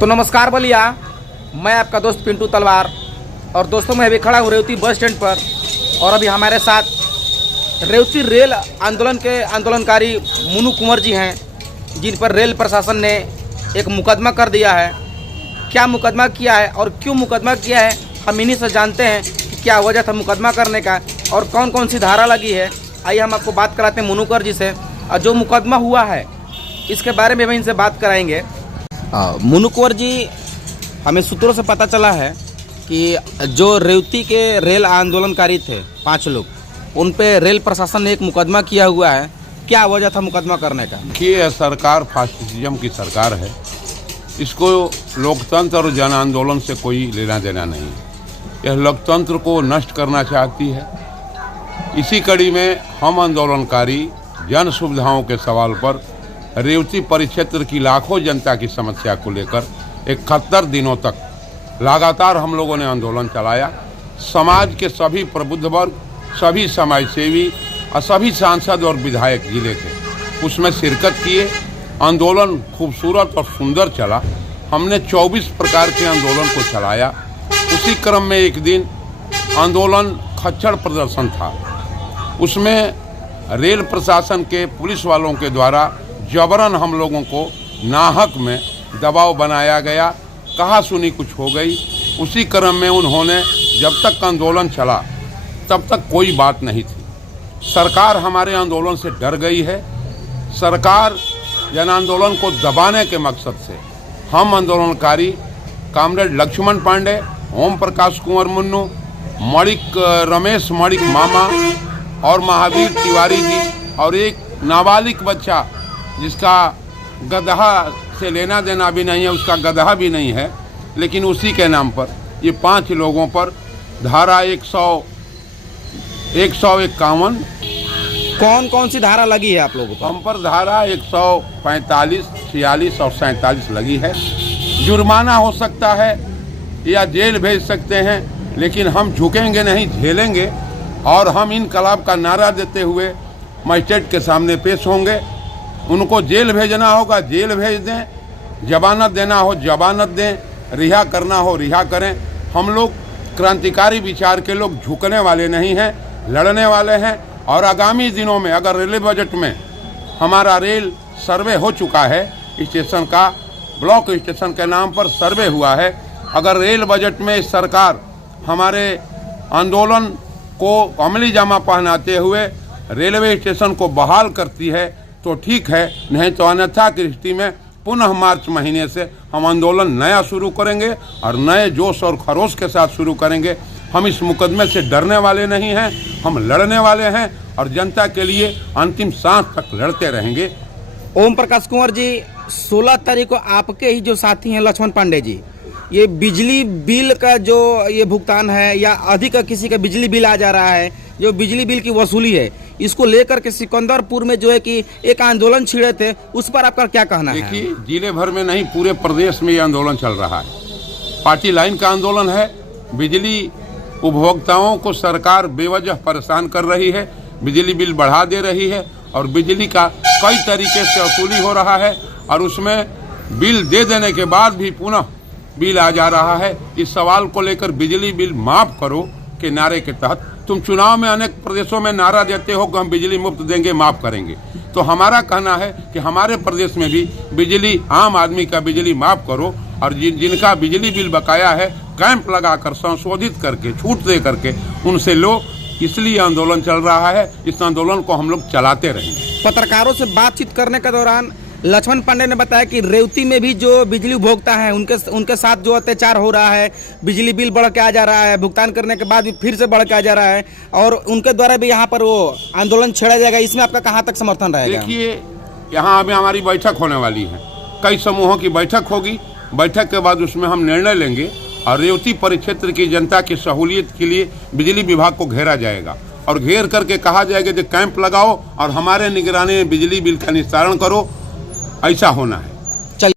तो नमस्कार बलिया, मैं आपका दोस्त पिंटू तलवार। और दोस्तों मैं अभी खड़ा हूँ रेवती बस स्टैंड पर और अभी हमारे साथ रेवती रेल आंदोलन के आंदोलनकारी मुन्नू कुंवर जी हैं, जिन पर रेल प्रशासन ने एक मुकदमा कर दिया है। क्या मुकदमा किया है और क्यों मुकदमा किया है, हम इन्हीं से जानते हैं कि क्या वजह था मुकदमा करने का और कौन कौन सी धारा लगी है। आइए हम आपको बात कराते हैं मुन्नू कुंवर जी से, और जो मुकदमा हुआ है इसके बारे में भी इनसे बात कराएंगे। मुन्नू कुंवर जी, हमें सूत्रों से पता चला है कि जो रेवती के रेल आंदोलनकारी थे 5 लोग, उन पे रेल प्रशासन ने एक मुकदमा किया हुआ है। क्या वजह था मुकदमा करने का? यह सरकार फासिज्म की सरकार है, इसको लोकतंत्र और जन आंदोलन से कोई लेना देना नहीं है। यह लोकतंत्र को नष्ट करना चाहती है। इसी कड़ी में हम आंदोलनकारी जन सुविधाओं के सवाल पर रेवती परिक्षेत्र की लाखों जनता की समस्या को लेकर 71 दिनों तक लगातार हम लोगों ने आंदोलन चलाया। समाज के सभी प्रबुद्ध वर्ग, सभी समाजसेवी और सभी सांसद और विधायक जिले के उसमें शिरकत किए। आंदोलन खूबसूरत और सुंदर चला। हमने 24 प्रकार के आंदोलन को चलाया। उसी क्रम में एक दिन आंदोलन खच्चड़ प्रदर्शन था। उसमें रेल प्रशासन के पुलिस वालों के द्वारा जबरन हम लोगों को नाहक में दबाव बनाया गया, कहा सुनी कुछ हो गई। उसी क्रम में उन्होंने, जब तक आंदोलन चला तब तक कोई बात नहीं थी। सरकार हमारे आंदोलन से डर गई है। सरकार जन आंदोलन को दबाने के मकसद से हम आंदोलनकारी कामरेड लक्ष्मण पांडे, ओम प्रकाश कुंवर मुन्नू, रमेश मणिक मामा और महावीर तिवारी जी और एक नाबालिग बच्चा जिसका गदहा से लेना देना भी नहीं है, उसका गदहा भी नहीं है, लेकिन उसी के नाम पर ये 5 लोगों पर धारा 151 कौन कौन सी धारा लगी है आप लोगों पर? हम पर धारा 145, 46 और 47 लगी है। जुर्माना हो सकता है या जेल भेज सकते हैं, लेकिन हम झुकेंगे नहीं, झेलेंगे। और हम इनकलाब का नारा देते हुए मजिस्ट्रेट के सामने पेश होंगे। उनको जेल भेजना होगा जेल भेज दें, जमानत देना हो जमानत दें, रिहा करना हो रिहा करें। हम लोग क्रांतिकारी विचार के लोग झुकने वाले नहीं हैं, लड़ने वाले हैं। और आगामी दिनों में अगर रेलवे बजट में हमारा रेल सर्वे हो चुका है, स्टेशन का ब्लॉक स्टेशन के नाम पर सर्वे हुआ है, अगर रेल बजट में सरकार हमारे आंदोलन को अमली जामा पहनाते हुए रेलवे स्टेशन को बहाल करती है तो ठीक है, नहीं तो अन्यथा की स्थिति में पुनः मार्च महीने से हम आंदोलन नया शुरू करेंगे और नए जोश और खरोश के साथ शुरू करेंगे। हम इस मुकदमे से डरने वाले नहीं हैं, हम लड़ने वाले हैं और जनता के लिए अंतिम सांस तक लड़ते रहेंगे। ओम प्रकाश कुंवर जी, 16 तारीख को आपके ही जो साथी हैं लक्ष्मण पांडे जी, ये बिजली बिल का जो ये भुगतान है या अधिक किसी का बिजली बिल आ जा रहा है, जो बिजली बिल की वसूली है, इसको लेकर के सिकंदरपुर में जो है कि एक आंदोलन छिड़े थे, उस पर आपका क्या कहना है? देखिए, जिले भर में नहीं पूरे प्रदेश में ये आंदोलन चल रहा है। पार्टी लाइन का आंदोलन है। बिजली उपभोक्ताओं को सरकार बेवजह परेशान कर रही है, बिजली बिल बढ़ा दे रही है और बिजली का कई तरीके से वसूली हो रहा है और उसमें बिल दे देने के बाद भी पुनः बिल आ जा रहा है। इस सवाल को लेकर बिजली बिल माफ करो के नारे के तहत तुम चुनाव में अनेक प्रदेशों में नारा देते हो कि हम बिजली मुफ्त देंगे, माफ करेंगे। तो हमारा कहना है कि हमारे प्रदेश में भी बिजली, आम आदमी का बिजली माफ करो और जिनका बिजली बिल बकाया है कैंप लगाकर संशोधित करके छूट दे करके उनसे लो। इसलिए आंदोलन चल रहा है। इस आंदोलन को हम लोग चलाते रहेंगे। पत्रकारों से बातचीत करने के दौरान लक्ष्मण पांडे ने बताया कि रेवती में भी जो बिजली उपभोक्ता हैं उनके साथ जो अत्याचार हो रहा है, बिजली बिल बढ़ के आ जा रहा है, भुगतान करने के बाद भी फिर से बढ़ के आ जा रहा है और उनके द्वारा भी यहाँ पर वो आंदोलन छेड़ा जाएगा। इसमें आपका कहाँ तक समर्थन रहेगा? देखिए, यहाँ अभी हमारी बैठक होने वाली है, कई समूहों की बैठक होगी। बैठक के बाद उसमें हम निर्णय लेंगे और रेवती परिक्षेत्र की जनता की सहूलियत के लिए बिजली विभाग को घेरा जाएगा और घेर करके कहा जाएगा कि कैंप लगाओ और हमारे निगरानी में बिजली बिल का निस्तारण करो। ऐसा होना है।